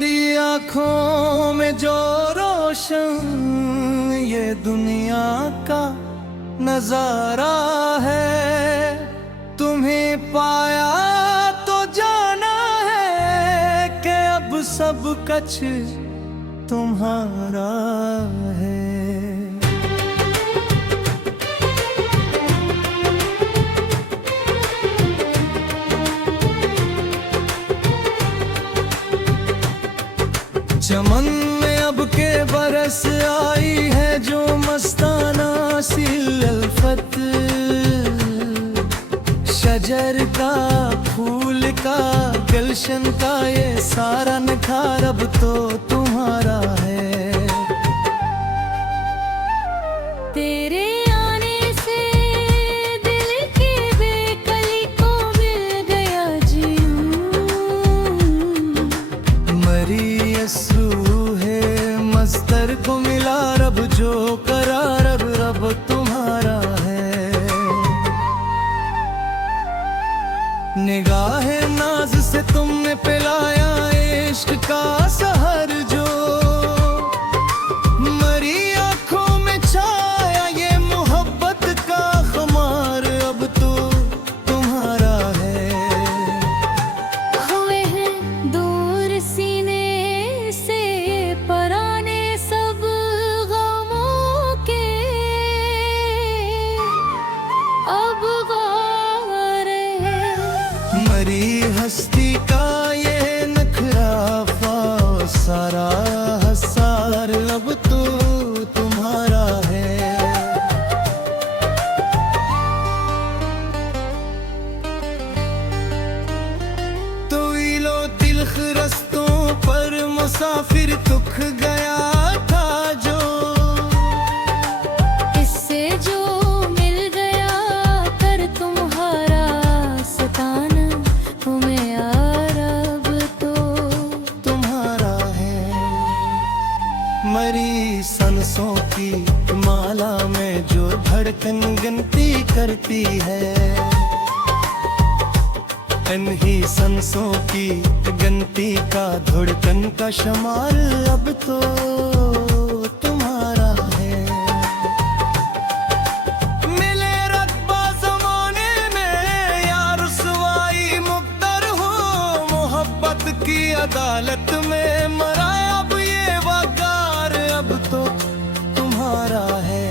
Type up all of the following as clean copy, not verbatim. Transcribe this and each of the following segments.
तुम्हारी आंखों में जो रोशन ये दुनिया का नजारा है, तुम्हें पाया तो जाना है कि अब सब कुछ तुम्हारा है। चमन में अब के बरस आई है जो मस्ताना सी अल्फत, शजर का फूल का गुलशन का ये सारा निखार अब तो तुम्हारा है। तेरे आने से दिल की बेकली को मिल गया जीऊं, मरी असरू है मस्तर को मिला रब जो करार अब रब तुम्हारा है। निगाहे नाज से तुमने पिलाया इश्क का सहर जो, मरी आंखों में छाया ये मोहब्बत का खुमार अब तो तुम्हारा है। हुए हैं दूर सीने से पराने सब गमों के, अब गौर है मरी हस्ती का ये नखराफा सारा हसार अब तो तुम्हारा है। तो लो तिलख रस्तों पर मुसाफिर तुख गया था जो, इससे जो मिल गया कर तुम्हारा सताना, तुम्हें यार अब तो तुम्हारा है। मरी सांसों की माला में जो धड़कन गिनती करती है, इन्हीं सांसों की गिनती का धड़कन का शुमार अब तो तुम्हारा है। मिले रत्बा जमाने में या रुसवाई मुक़द्दर हो, मोहब्बत की अदालत में मरा अब ये वकार अब तो तुम्हारा है।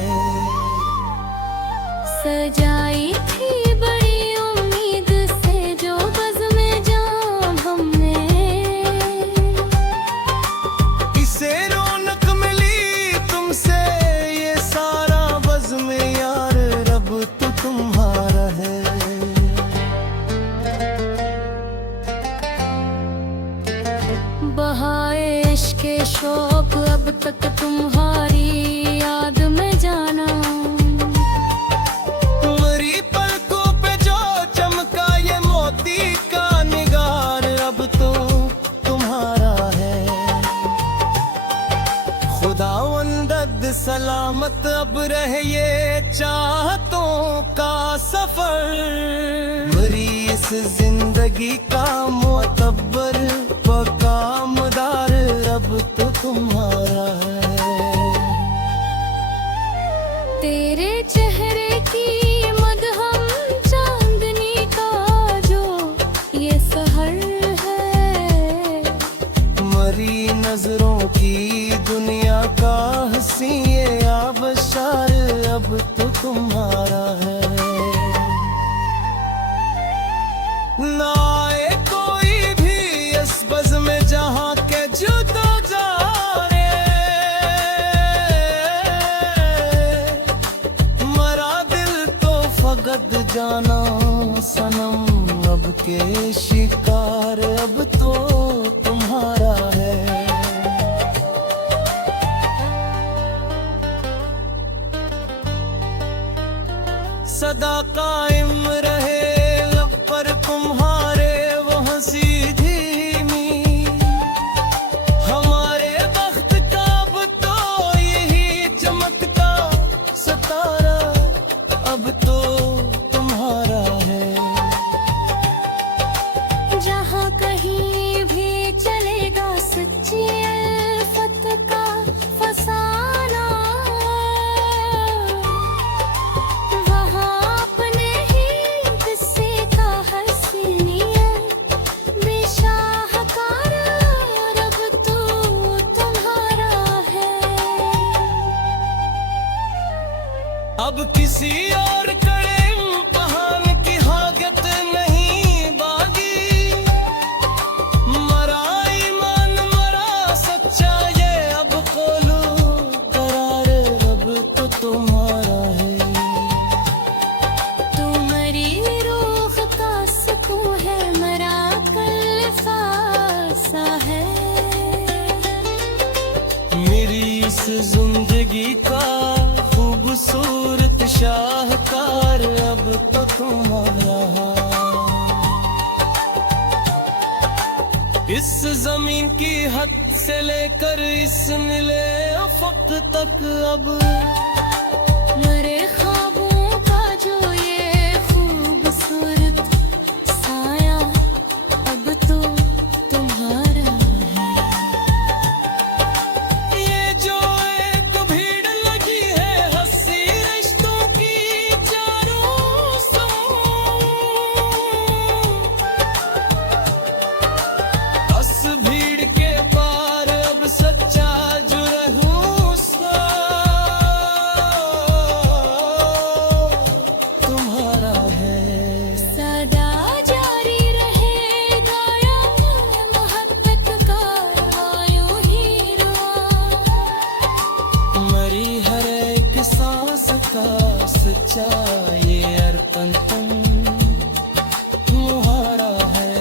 सजाई थी बड़ी उम्मीद से जो बज़्म में जाम हमने, इसे रौनक मिली तुमसे ये सारा बज़्म यार रब तो तुम्हारा है। बहाए इश्क़ के शौक अब तक तुम्हारी याद में जाना, मरी पलकों पे जो चमका ये मोती का निगार अब तो तुम्हारा है। खुदावंद सलामत अब रहे ये चाहतों का सफर, मरी इस जिंदगी का मोतबर पकामदार अब तो तुम्हारा है। तेरे चेहरे की मदहम चांदनी का जो ये सहर है, मरी नजरों की दुनिया का हंसी ये आबशार अब तो तुम्हारा है। ना आए कोई भी इस बज़्म में जहाँ के जुदा जा रे, मरा दिल तो फकत जाना सनम अब के शिकार अब तो तुम्हारा है। सदा कायम रहे लब पर तुम्हारे वो हंसी धीमी, हमारे वक्त का अब तो यही चमकता सितारा अब तो तुम्हारा है। जहाँ कहीं भी चलेगा सच्चा अब किसी और कड़े इम्तिहान की हाजत नहीं बागी। मरा ईमान मरा सच्चा ये अब खोलो करार अब तो तुम्हारा है। तुम्हारी रूह का सुकून है, मरा कल फासा है। मेरी इस जिंदगी का खूबसूरत शाहकार अब तो तुम्हारा। इस जमीन की हद से लेकर इस नीले अफक तक अब मेरे ख्वाबों का जो ये खूबसूरत साया अब तो तुम्हारा है। ये जो एक भीड़ लगी है हंसी रिश्तों की चारों सौ, बस भीड़ के पार अब सच्चा जो रहूं सो तुम्हारा है। सदा जारी रहेगा या मोहब्बत का यूं ही रुआ। मरी हर एक सांस का सच्चा ये अर्पण तुम्हारा है।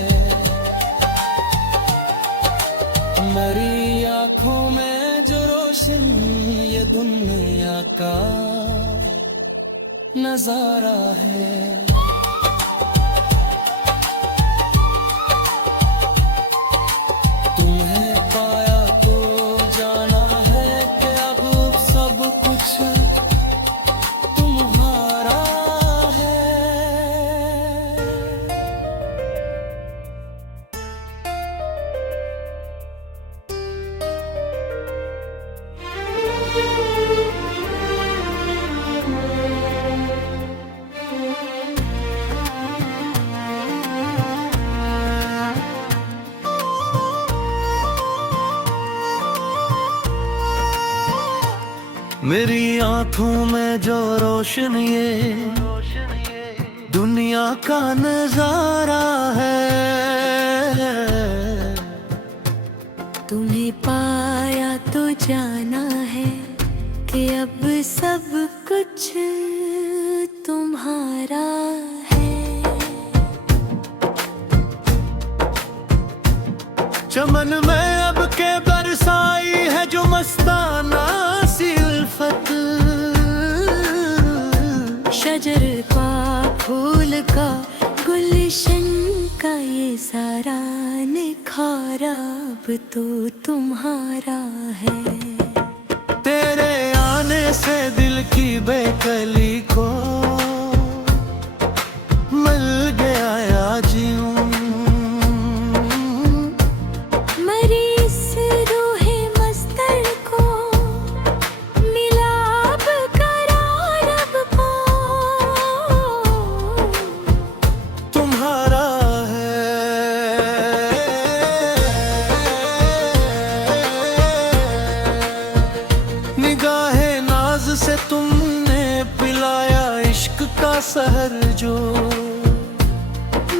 मरी आँखों में जो रोशन ये दुनिया का नजारा है। तुम्हें पाया तो जाना है कि अब सब कुछ तुम्हारा है। मेरी आंखों में जो रोशन ये दुनिया का नजारा है। तुम्हें पाया तो जाना है कि अब सब कुछ तुम्हारा है। चमन में अब के बरसाई है जो मस्ताना सी उल्फत। शजर का फूल का गुलशन का ये सारा निखारा अब तो तुम्हारा है। तेरे आने से दिल की बेकली को मिल गया आज यूं। मरी इस रूहे मस्तर को मिला अब करार अब को तुम्हारा है। निगाहे नाज से तुमने पिलाया इश्क का सहर जो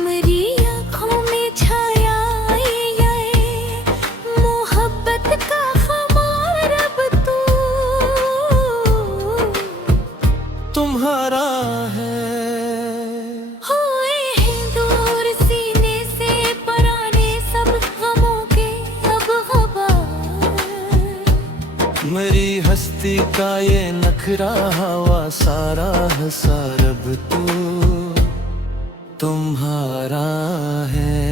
मेरी आँखों में छाया ये मोहब्बत का खुमार अब तो तुम्हारा है। हुए हैं दूर सीने से पराने सब गमों के अब खबर। मेरी हस्ती का ये नखरा हवा सारा हसार अब तो तुम्हारा है।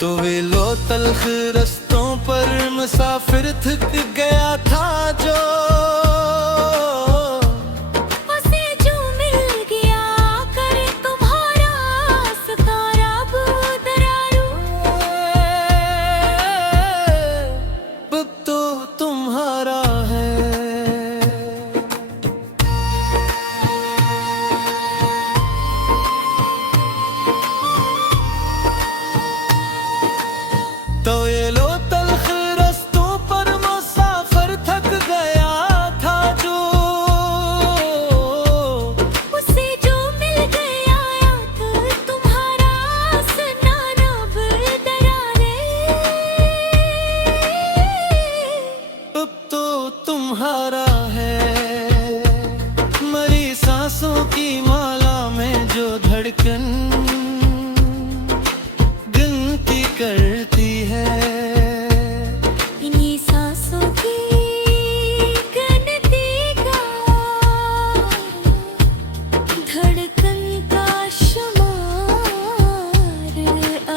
तो वे लो तल्ख रस्तों पर मुसाफिर थक गया था जो उसे जो मिल गया करे तुम्हारा सितारा बुदरारू। अब तो तुम्हारा है। तो ये लो तल्ख रस्तों पर मुसाफिर थक गए तुम्हारा है। मरी सांसों की माला में जो धड़कन गिनती करती है, इन्हीं सांसों की गिनती का धड़कन का शुमार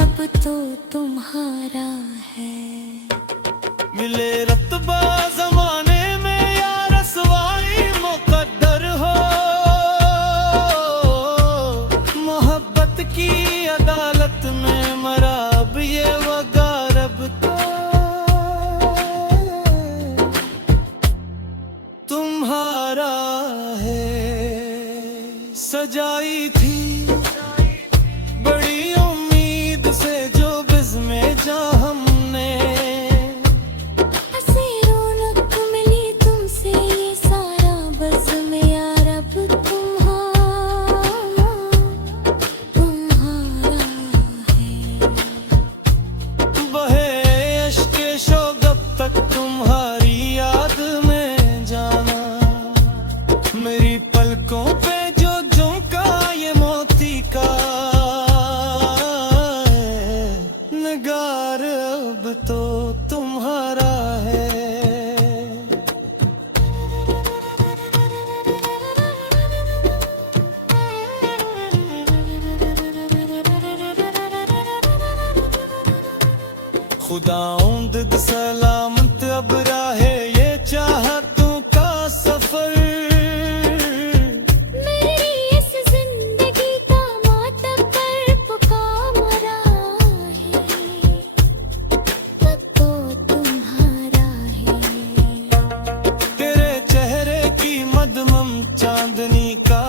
अब तो तुम्हारा है। मिले रत्बा जमाने में या रसवाई मुकद्दर हो, मोहब्बत की अदालत में मरा अब ये वगार अब तो तुम्हारा है। सजाई थी बड़ी उम्मीद से जो बिज़्म जा हमने, हंसी रौनक मिली तुमसे ये सारा बज़्म यार अब तुम्हारा है। बहे अश्के शोगब तक तुम्हारी याद में जाना, मेरी पलकों पे जो झुमका ये मोती का है, निगार अब तो तुम्हारा है। खुदाउंद सलामत अब राहे ये चाहतों का सफर, मेरी इस जिंदगी का मातबर पुका मरा है, तब तो तुम्हारा है। तेरे चेहरे की मदमम चांदनी का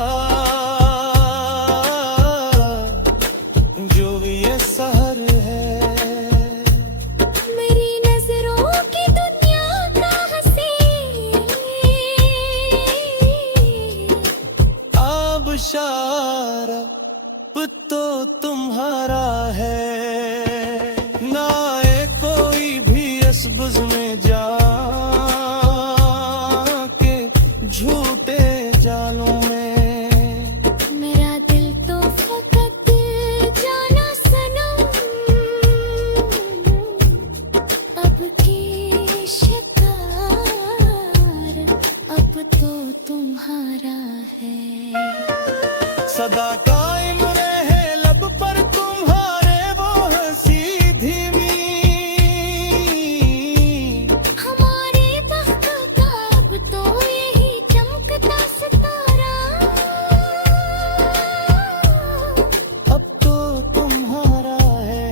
जो ये सहर है, मेरी नजरों की दुनिया का हंसी आबशार अब तो तुम्हारा है। ना आए कोई भी इस बुज़ में जा के झूठे जालों में, मेरा दिल तो फकत जाना सनम अब की शिकार अब तो तुम्हारा है। सदा कायम रहे लब पर तुम्हारे वो हंसी धीमी, हमारे बख्त का अब तो यही चमकता सितारा अब तो तुम्हारा है।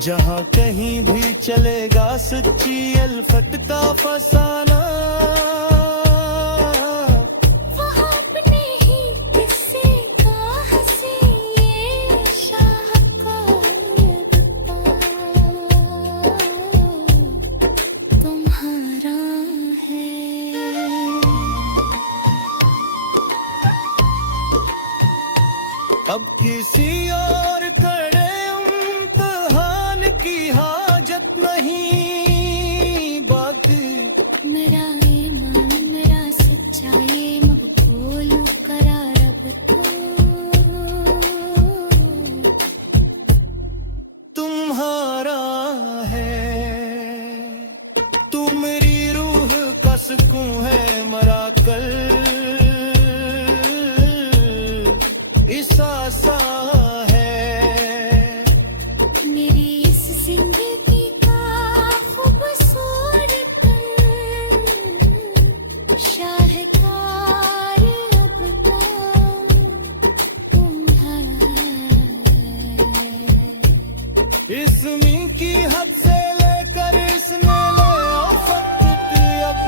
जहाँ कहीं भी चलेगा सच्ची अल्फत का फसाना, वहाँ अपने ही किस्से का हंसी ये शाहकार तुम्हारा है। अब किसी और कड़े इम्तिहान की हाजत नहीं, बात मेरा ईमान मेरा सच्चा ये मकबूल करार अब तो तुम्हारा है। तू मेरी रूह का सुकून है, मरा कल इसासा है, मेरी इस जिंदगी का खूबसूरत शाहकार अब तो तुम्हारा है। इसमी की हद से लेकर इसने ले औफत अब,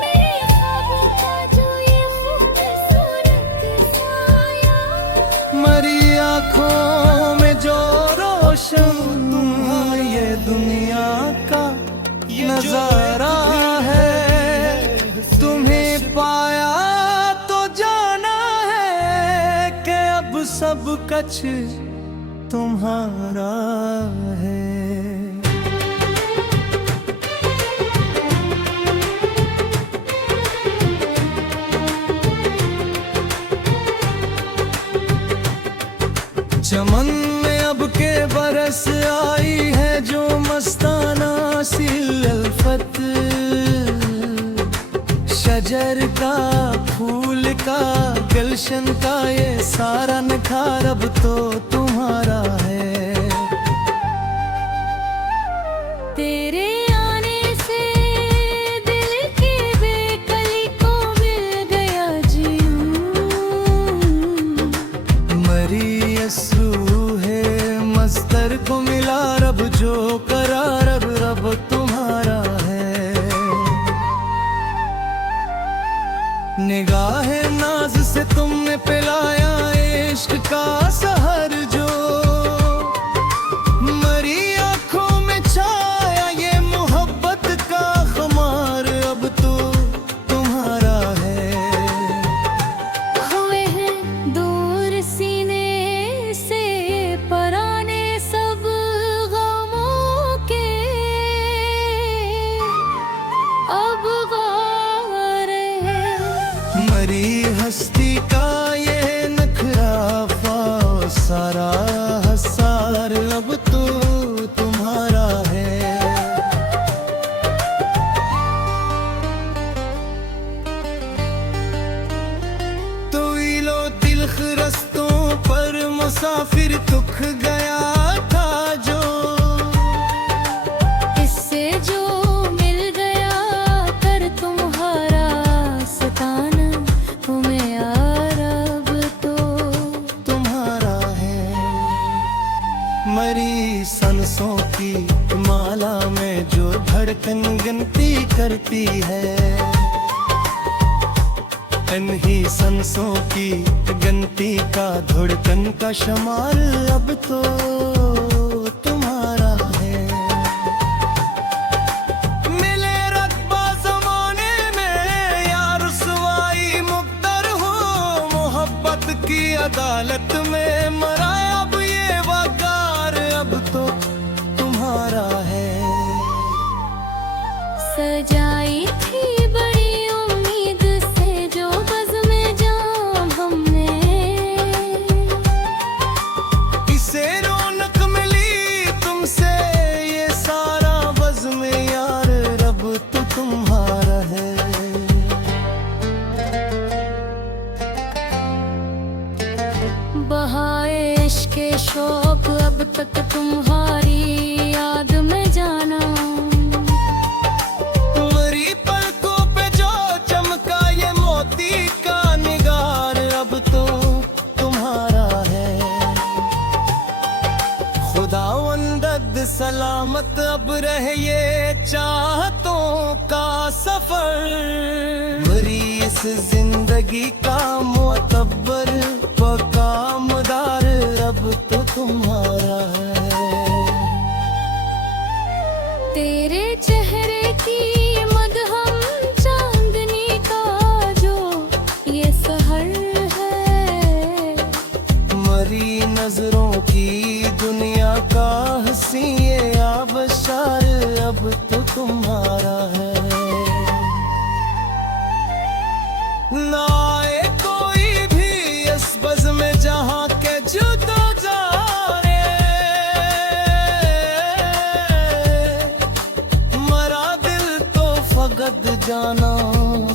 मेरे ख्वाबों का जो ये खूबसूरत साया, मरी आँखों में जो रोशन तुम्हारी ये दुनिया का नजारा है, तुम्हें पाया तो जाना है कि अब सब कुछ तुम्हारा है। निस्बत, शजर का फूल का गुलशन का ये सारा निखार अब तो तुम्हारा है। तेरे आने से दिल की बेकली को मिल गया जीऊं। मरी यसरू है मस्तर को मिला रब जो करार अब रब तुम्हारा है। निगाहे नाज से तुमने पिलाया इश्क का सहर जो, मरी आंखों में छाया ये मोहब्बत का खुमार अब तो तुम्हारा है। हुए हैं दूर सीने से पराने सब गमों के, अब गौर है। मरी हस्ती का ये नखराफा सारा हसार अब तो तुम्हारा है। तो लो तिलख रस्तों पर मुसाफिर तुख गया था जो, इससे जो मिल गया कर तुम्हारा सताना, तुम्हें यार अब तो तुम्हारा है। मरी सांसों की माला में जो धड़कन गिनती करती है, इन्हीं सांसों की गिनती का धड़कन का शुमार अब तो तुम्हारा है। मिले रक़बा ज़माने में या रुसवाई मुक़द्दर हो, मोहब्बत की अदालत में मरा अब ये वक़ार अब तो तुम्हारा है। सजाई थी बड़ी उम्मीद से जो बज़्म जाम हमने, इसे रौनक मिली तुमसे ये सारा बज़्म यार रब तो तुम्हारा है। बहाए इश्क़ शौक़ अब तक तुम्हारी याद में जाना, मरी पलकों पे जो चमका ये मोती का निगार अब तो तुम्हारा है। खुदावंद सलामत अब रहे ये चाहतों का सफर, मरी इस जिंदगी का मोतबर पक्का मदार अब तो तुम्हारा है। तेरे चेहरे की मदहम चांदनी का जो ये सहर है, मरी नजरों की दुनिया का हंसी ये आबशार अब तो तुम्हारा है। ना आए कोई भी इस बज़्म में जहाँ के जुदा जा रे, मरा दिल तो फकत जाना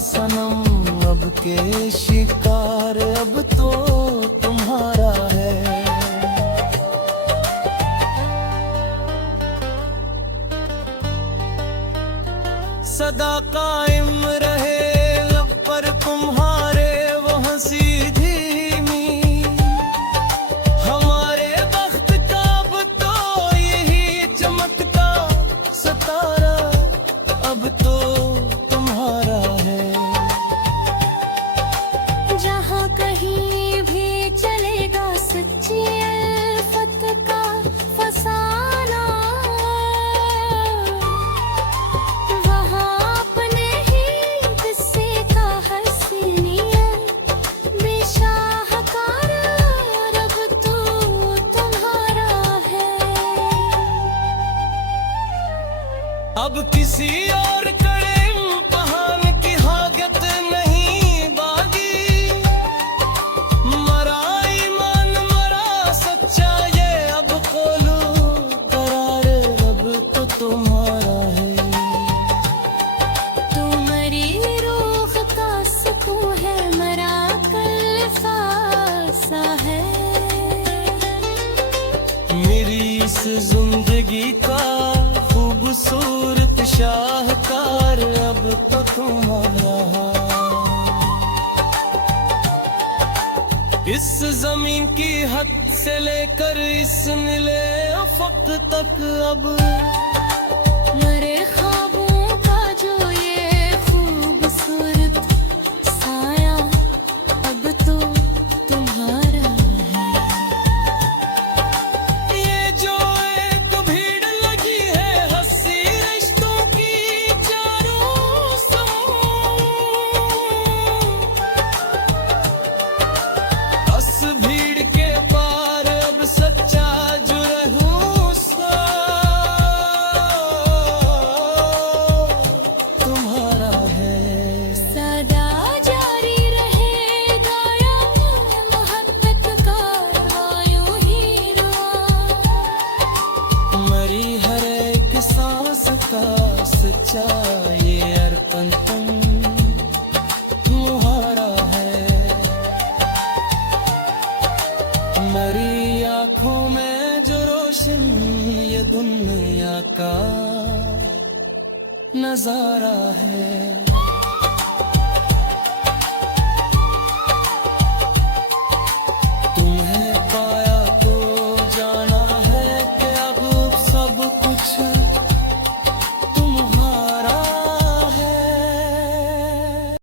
सनम अब के शिकार अब तो तुम्हारा है। सदा कायम रहे लब पर तुम्हारे वो हंसी धीमी, हमारे वक्त का अब तो यही चमकता सितारा अब तो तुम्हारा है। जहाँ कहीं भी चलेगा सच्ची अल्फत का फसाना, वहाँ अपने ही किस्से का हसीनियत बेशाहकार अब तो तुम्हारा है। अब किसी और कड़े इम्तिहान की हाजत नहीं बागी, मरा ईमान मरा सच्चा ये अब खोलो करार अब तो तुम्हारा है। जमीन की हद से लेकर इस नीले अफक तक अब मेरे ख्वाबों का जो ये खूबसूरत साया अब तो तुम्हारा है। ये जो एक भीड़ लगी है हंसी रिश्तों की चारों समूह, बस भीड़ के पार अब सच्चा जो रहूं सा तुम्हारा है। सदा जारी रहेगा या मोहब्बत का यूं ही रुआ। मरी हर एक सांस का सच्चा ये अर्पण तुम्हारा है। मरी आँखों में जो रोशन ये दुनिया का नजारा है।